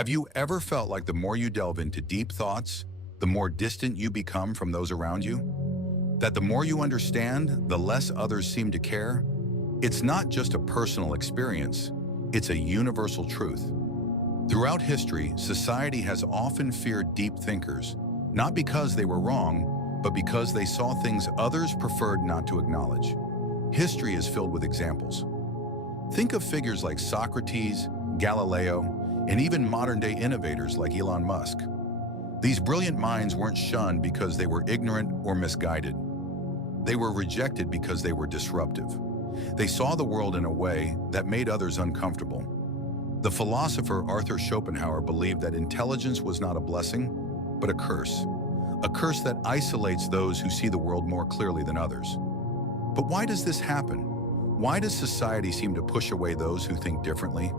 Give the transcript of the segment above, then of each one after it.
Have you ever felt like the more you delve into deep thoughts, the more distant you become from those around you? That the more you understand, the less others seem to care? It's not just a personal experience, it's a universal truth. Throughout history, society has often feared deep thinkers, not because they were wrong, but because they saw things others preferred not to acknowledge. History is filled with examples. Think of figures like Socrates, Galileo, and even modern-day innovators like Elon Musk. These brilliant minds weren't shunned because they were ignorant or misguided. They were rejected because they were disruptive. They saw the world in a way that made others uncomfortable. The philosopher Arthur Schopenhauer believed that intelligence was not a blessing, but a curse that isolates those who see the world more clearly than others. But why does this happen? Why does society seem to push away those who think differently?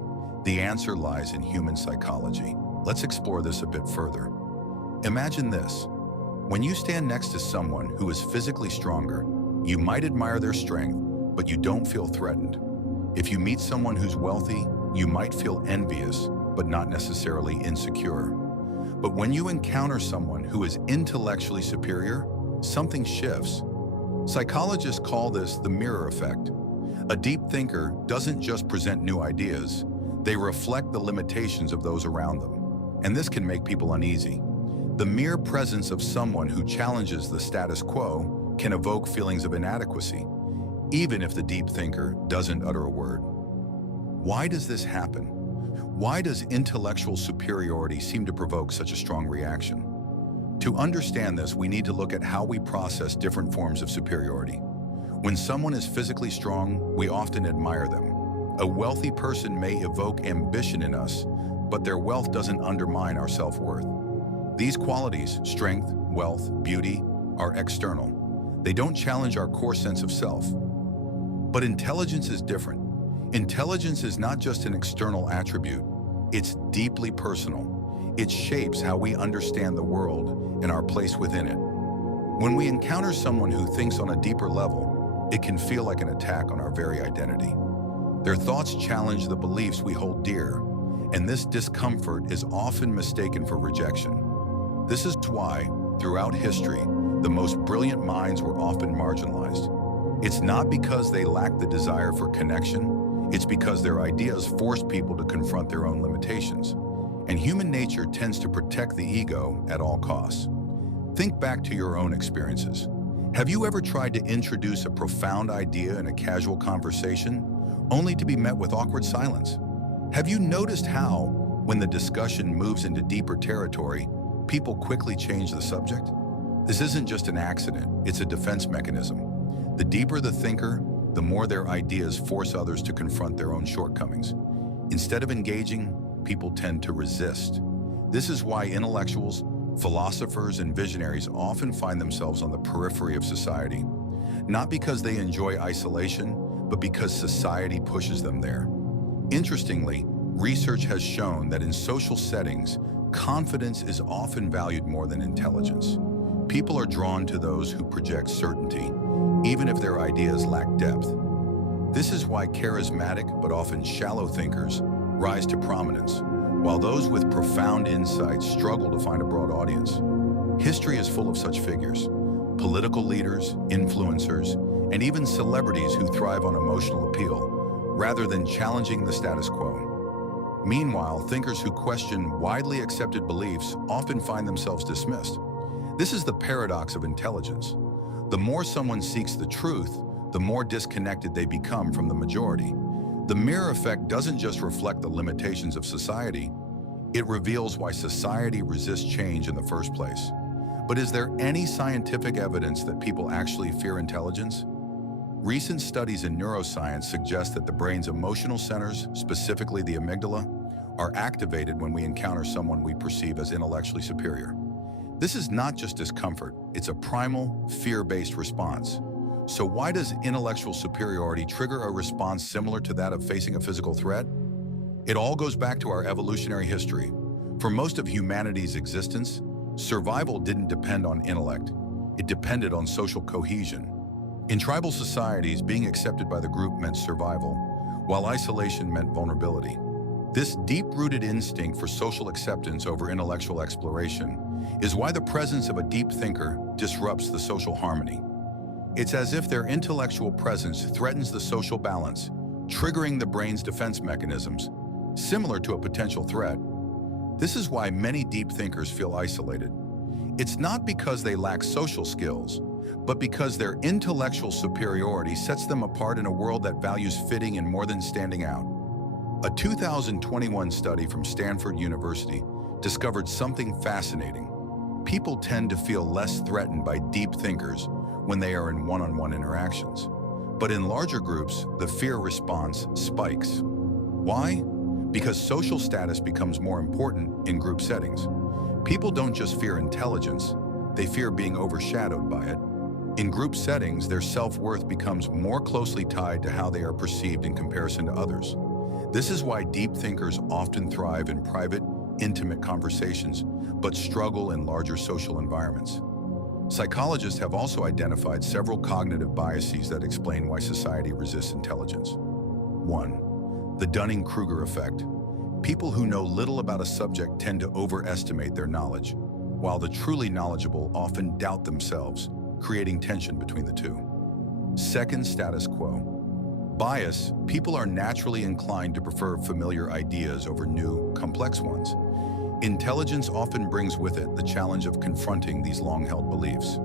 The answer lies in human psychology. Let's explore this a bit further. Imagine this. When you stand next to someone who is physically stronger, you might admire their strength, but you don't feel threatened. If you meet someone who's wealthy, you might feel envious, but not necessarily insecure. But when you encounter someone who is intellectually superior, something shifts. Psychologists call this the mirror effect. A deep thinker doesn't just present new ideas, they reflect the limitations of those around them. And this can make people uneasy. The mere presence of someone who challenges the status quo can evoke feelings of inadequacy, even if the deep thinker doesn't utter a word. Why does this happen? Why does intellectual superiority seem to provoke such a strong reaction? To understand this, we need to look at how we process different forms of superiority. When someone is physically strong, we often admire them. A wealthy person may evoke ambition in us, but their wealth doesn't undermine our self-worth. These qualities, strength, wealth, beauty, are external. They don't challenge our core sense of self. But intelligence is different. Intelligence is not just an external attribute, it's deeply personal. It shapes how we understand the world and our place within it. When we encounter someone who thinks on a deeper level, it can feel like an attack on our very identity. Their thoughts challenge the beliefs we hold dear, and this discomfort is often mistaken for rejection. This is why, throughout history, the most brilliant minds were often marginalized. It's not because they lacked the desire for connection, it's because their ideas forced people to confront their own limitations. And human nature tends to protect the ego at all costs. Think back to your own experiences. Have you ever tried to introduce a profound idea in a casual conversation, only to be met with awkward silence? Have you noticed how, when the discussion moves into deeper territory, people quickly change the subject? This isn't just an accident, it's a defense mechanism. The deeper the thinker, the more their ideas force others to confront their own shortcomings. Instead of engaging, people tend to resist. This is why intellectuals, philosophers, and visionaries often find themselves on the periphery of society. Not because they enjoy isolation, but because society pushes them there. Interestingly, research has shown that in social settings, confidence is often valued more than intelligence. People are drawn to those who project certainty, even if their ideas lack depth. This is why charismatic but often shallow thinkers rise to prominence, while those with profound insights struggle to find a broad audience. History is full of such figures: political leaders, influencers, and even celebrities who thrive on emotional appeal, rather than challenging the status quo. Meanwhile, thinkers who question widely accepted beliefs often find themselves dismissed. This is the paradox of intelligence. The more someone seeks the truth, the more disconnected they become from the majority. The mirror effect doesn't just reflect the limitations of society, it reveals why society resists change in the first place. But is there any scientific evidence that people actually fear intelligence? Recent studies in neuroscience suggest that the brain's emotional centers, specifically the amygdala, are activated when we encounter someone we perceive as intellectually superior. This is not just discomfort, it's a primal, fear-based response. So why does intellectual superiority trigger a response similar to that of facing a physical threat? It all goes back to our evolutionary history. For most of humanity's existence, survival didn't depend on intellect. It depended on social cohesion. In tribal societies, being accepted by the group meant survival, while isolation meant vulnerability. This deep-rooted instinct for social acceptance over intellectual exploration is why the presence of a deep thinker disrupts the social harmony. It's as if their intellectual presence threatens the social balance, triggering the brain's defense mechanisms, similar to a potential threat. This is why many deep thinkers feel isolated. It's not because they lack social skills, but because their intellectual superiority sets them apart in a world that values fitting in more than standing out. A 2021 study from Stanford University discovered something fascinating. People tend to feel less threatened by deep thinkers when they are in one-on-one interactions. But in larger groups, the fear response spikes. Why? Because social status becomes more important in group settings. People don't just fear intelligence, they fear being overshadowed by it. In group settings, their self-worth becomes more closely tied to how they are perceived in comparison to others. This is why deep thinkers often thrive in private, intimate conversations, but struggle in larger social environments. Psychologists have also identified several cognitive biases that explain why society resists intelligence. 1. The Dunning-Kruger effect. People who know little about a subject tend to overestimate their knowledge, while the truly knowledgeable often doubt themselves, creating tension between the two. Second, status quo. Bias. People are naturally inclined to prefer familiar ideas over new, complex ones. Intelligence often brings with it the challenge of confronting these long-held beliefs.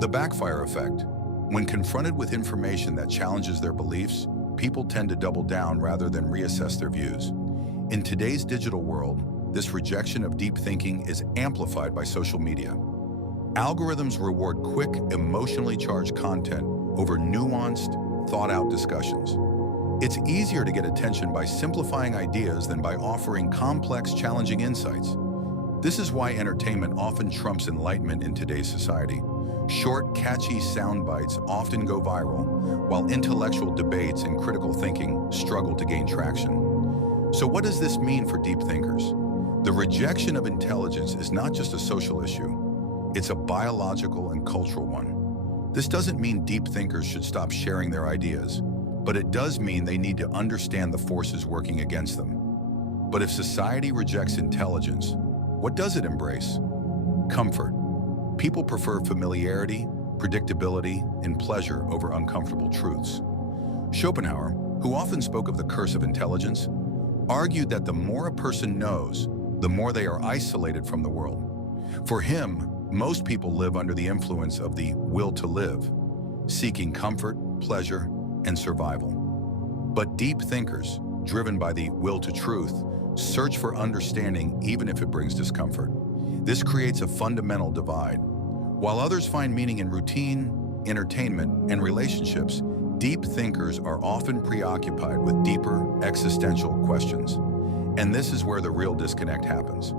The backfire effect. When confronted with information that challenges their beliefs, people tend to double down rather than reassess their views. In today's digital world, this rejection of deep thinking is amplified by social media. Algorithms reward quick, emotionally charged content over nuanced, thought-out discussions. It's easier to get attention by simplifying ideas than by offering complex, challenging insights. This is why entertainment often trumps enlightenment in today's society. Short, catchy sound bites often go viral, while intellectual debates and critical thinking struggle to gain traction. So what does this mean for deep thinkers? The rejection of intelligence is not just a social issue. It's a biological and cultural one. This doesn't mean deep thinkers should stop sharing their ideas, but it does mean they need to understand the forces working against them. But if society rejects intelligence, what does it embrace? Comfort. People prefer familiarity, predictability, and pleasure over uncomfortable truths. Schopenhauer, who often spoke of the curse of intelligence, argued that the more a person knows, the more they are isolated from the world. For him, most people live under the influence of the will to live, seeking comfort, pleasure, and survival. But deep thinkers, driven by the will to truth, search for understanding even if it brings discomfort. This creates a fundamental divide. While others find meaning in routine, entertainment, and relationships, deep thinkers are often preoccupied with deeper existential questions. And this is where the real disconnect happens.